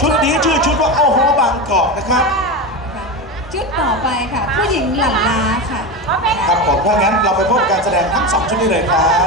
ชุดนี้ชื่อชุดว่าโอ้โหบางกอกนะครับ ชุดต่อไปค่ะ ผู้หญิงหลั่นล้าค่ะ ครับผมเพราะงั้นเราไปพบการแสดงทั้งสองชุดนี้เลยครับ